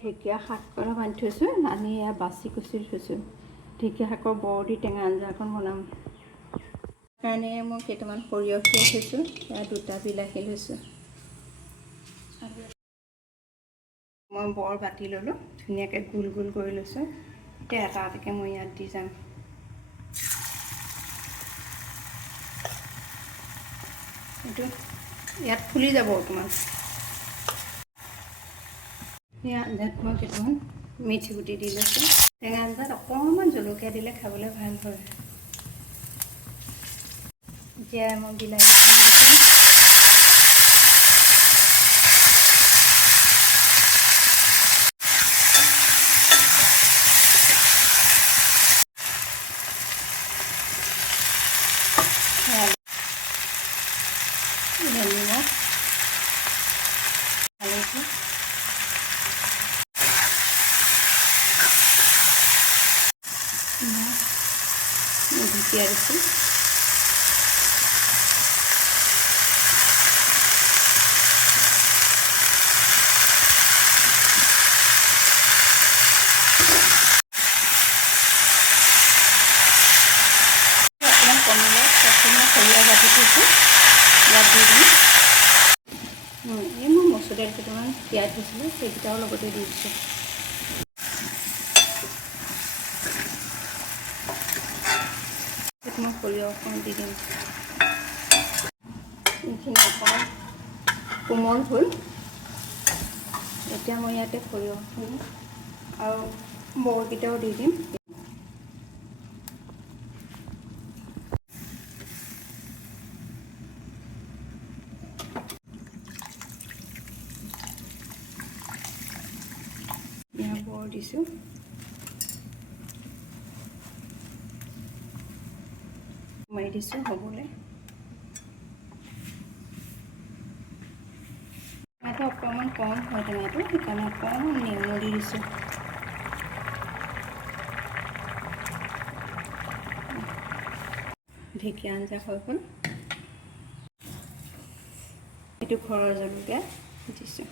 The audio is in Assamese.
ঢেকীয়া শাক কৰা বান্ধি থৈছোঁ, আনি এয়া বাচি কুচি থৈছোঁ। ঢেকীয়া শাকৰ বৰ দি টেঙা আঞ্জা অকণ বনাম কাৰণে মই কেইটামান সৰিয়হ তিয়াই থৈছোঁ। এয়া 2টা বিলাহী লৈছোঁ। মই বৰ বাতি ল'লোঁ, ধুনীয়াকৈ গোল গোল কৰি লৈছোঁ। এতিয়া এটা এটাকৈ মই ইয়াত দি যাম। এইটো ইয়াত ফুলি যাব অকণমান। ইয়াত মই কেইটামান মিঠি গুটি দি লৈছোঁ। টেঙা আঞ্জাত অকণমান জলকীয়া দিলে খাবলৈ ভাল হয়। এতিয়া মই বিলাহী দি লৈছোঁ। নিমখ হালধি ঢেকীয়া দিছোঁ। অকণমান কমিলে তাৰপিছত সৰিয়হ বাটি থৈছোঁ, ইয়াত দি দিম। এই মই মচুৰ দাইল কেইটামান তিয়াই থৈছিলোঁ, সেইকেইটাও লগতে দি দিছোঁ। মই সৰিয়হ অকণ দি দিম। এইখিনি অকণমান কোমল হ'ল। এতিয়া মই ইয়াতে সৰিয়হখিনি আৰু বৰকেইটাও দি দিম। বৰ দিছোঁ। মাৰি দিছোঁ হ'বলৈ। টেঙাটো অকণমান কম হয়, টেঙাটো সেইকাৰণে অকণমান নেমু দি দিছোঁ। ঢেকীয়া আঞ্জা হৈ গ'ল। এইটো ঘৰৰ জলকীয়া দিছোঁ।